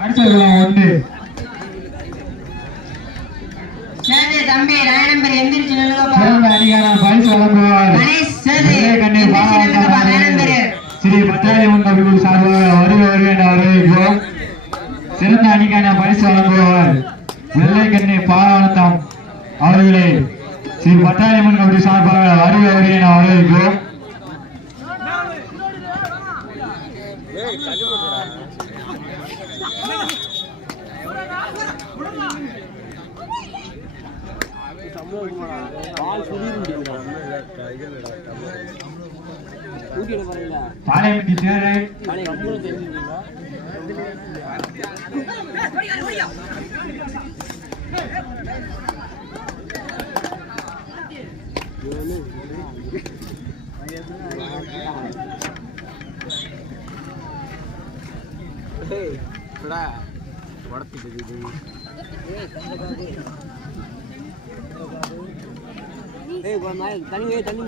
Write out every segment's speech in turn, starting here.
ஒன்று தம்பி ராயனம்பர் எந்திரிச்சு பரிசு வழங்குவார் ஸ்ரீ பத்தாயிரம் கவிகள் சார்பாக வருக வருக என வரவேற்கிறோம் சிறந்த அணிக்கான பரிசு வழங்குவார் வெள்ளை கண்ணி பாலாவட்டம் அவர்களே. ஸ்ரீ பத்தாயிரம் கவிகள் சார்பாக வருக வருக என வரவேற்கிறோம் பாளையம்பட்டி தேரை தண்ணி தண்ணி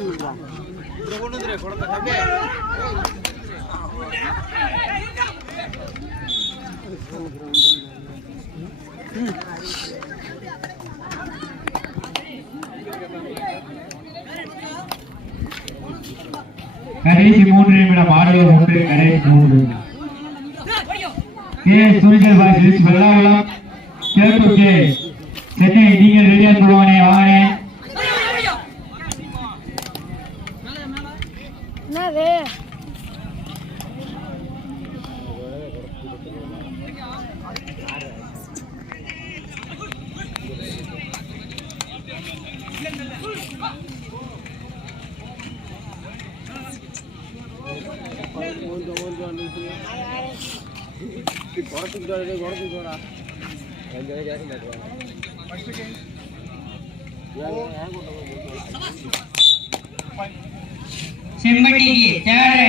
கடைசி மூன்று நிமிடம் ஆடியோ ஒன்று கடைசி மூன்று கே சுனிதர் பாய்ஸ் வெள்ளாவளம் கிழக்கு கே சென்னை நீங்கள் ரெடியா சொல்லுவானே வாங்க என்னது குடத்துக்கு குடத்துக்கு செம்பட்டிக்கு தேரை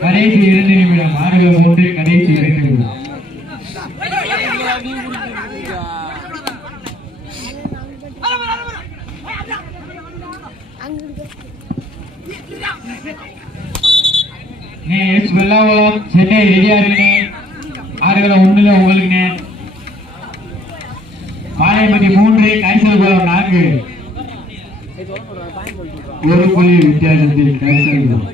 கடைசி இரண்டு நிமிடம் ஆடுகள் மூன்று கடைசி இரண்டு நிமிடம். எஸ் வெள்ளாவளம் சென்னை ரெடியா இருக்குனே ஆடுகளை ஒண்ணுல உங்களுக்குனே பாளையம்பட்டி மூன்று கைசல்குளம் நான்கு. ஒரு புள்ளி வித்தியாசத்தில் கைசல்குளம்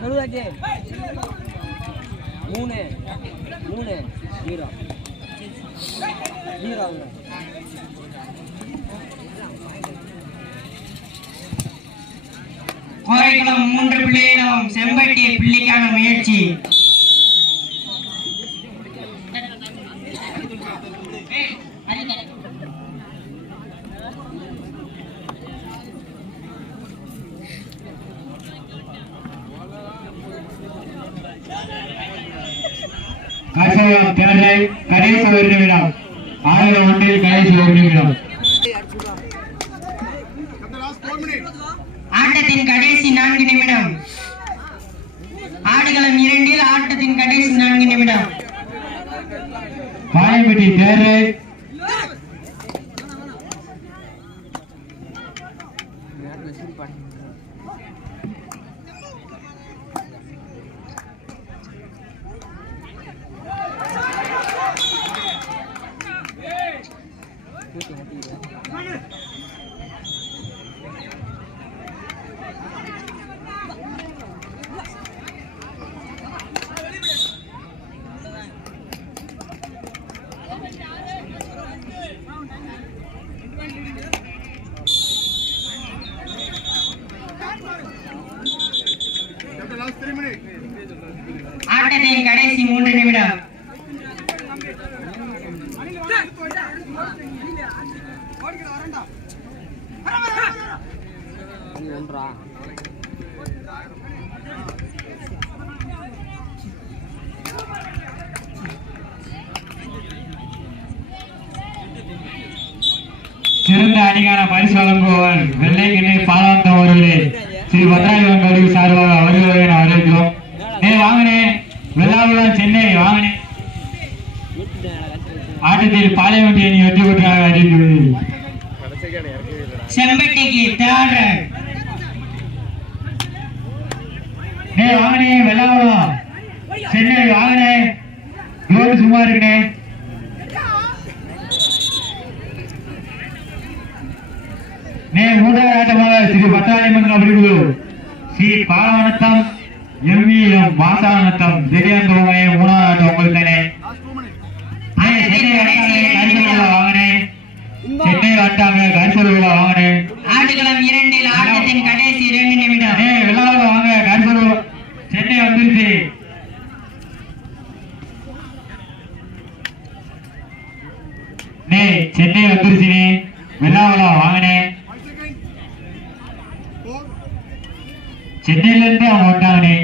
சொல்ல மூணு மூணு ஜீரோ. கோரைக்குளம் மூன்று பிள்ளைகளும் செம்பட்டி பிள்ளைக்கான முயற்சி. கைசல்குளம் தேர்தலை கடைசி ஒரு நிமிடம் ஆடுகள் ஒன்றில் கடைசி ஒரு நிமிடம் ஆட்டத்தின் கடைசி நான்கு நிமிடம். ஆடுகளம் இரண்டில் ஆட்டத்தின் கடைசி நான்கு நிமிடம். பாளையம்பட்டி தேர்தலை ஆட்டத்தின் கடைசி மூன்று நிமிடம். ஒன்றா சிறந்த அணிகான பரிசு வழங்குபவர் வெள்ளை பாலாந்தம் அவர்களே ஸ்ரீ பத்ராஜி கல்வி சார்பாக அவர்களை அறிவிக்கிறோம். ஏ வாங்கனே வெள்ளாவுடன் சென்னை வாங்கினேன் ஆட்டத்தில் பாளையமட்டி அணி வெற்றி பெற்றாக அறிவித்துள்ளது செம்பட்டிக்கு தேர்ட் ரன் நே வாங்கினே வெள்ளாளம் சென்னை வாங்கினே ரோடு சும்மா இருக்குனே நே மூன்றாவது ஆட்டமாக ஸ்ரீ பட்டாளிமன் கபடி குழு ஸ்ரீ பாலவனத்தம் எம்விஎம் மாசானத்தம் திடீர்னு மூணாவது சென்னை வட்டாங்க கரிசல்களை வாங்கினேன் ஆடுகளம் இரண்டில் ஆட்டத்தின் கடைசி இரண்டு நிமிடம். ஏய் வெள்ளாளம் வாங்க. கரிசல் சென்னை வந்துருச்சு. சென்னை வந்துருச்சுனே வெள்ளாவளம் வாங்கினே சென்னையில இருந்து அவன் வந்தாங்கனே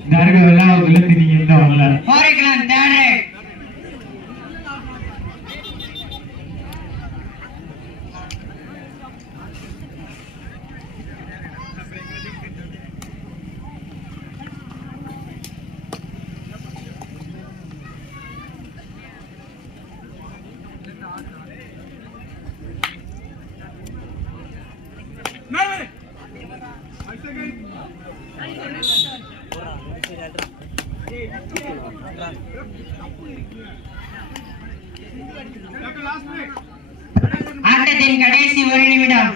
இந்த அருக இருந்து நீங்க என்ன வரல கோரைக்குளம் தேர்ட் ரன் ஆட்டத்தின் கடைசி ஒரு நிமிடம்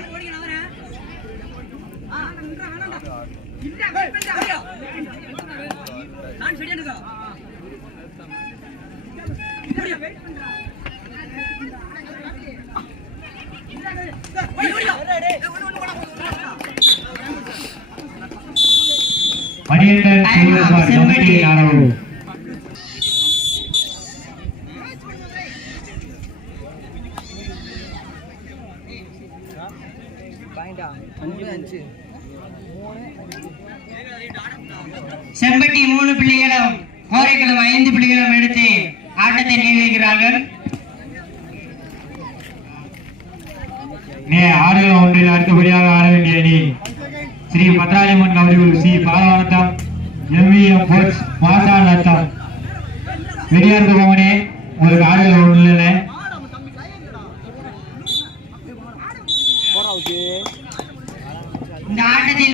மணிகண்டன் செல்வகுமார் கமிட்டி ஆனவர் செம்பட்டி மூணு பிள்ளைகளும் கோரைக்குளம் ஐந்து பிள்ளைகளும் எடுத்து ஆட்டத்தை நிர்வகிக்கிறார்கள். நே ஆடுகளம் ஒன்றில் அடுத்தபடியாக ஆட வேண்டிய அணி ஸ்ரீ பட்டாளிமன் அவர்கள் ஸ்ரீ பாலவனத்தம் எம்விஎம் கோச் மாசான் நத்தம் வெளியார்ந்த பவனே உங்களுக்கு ஆடுகளம் ஒன்றில்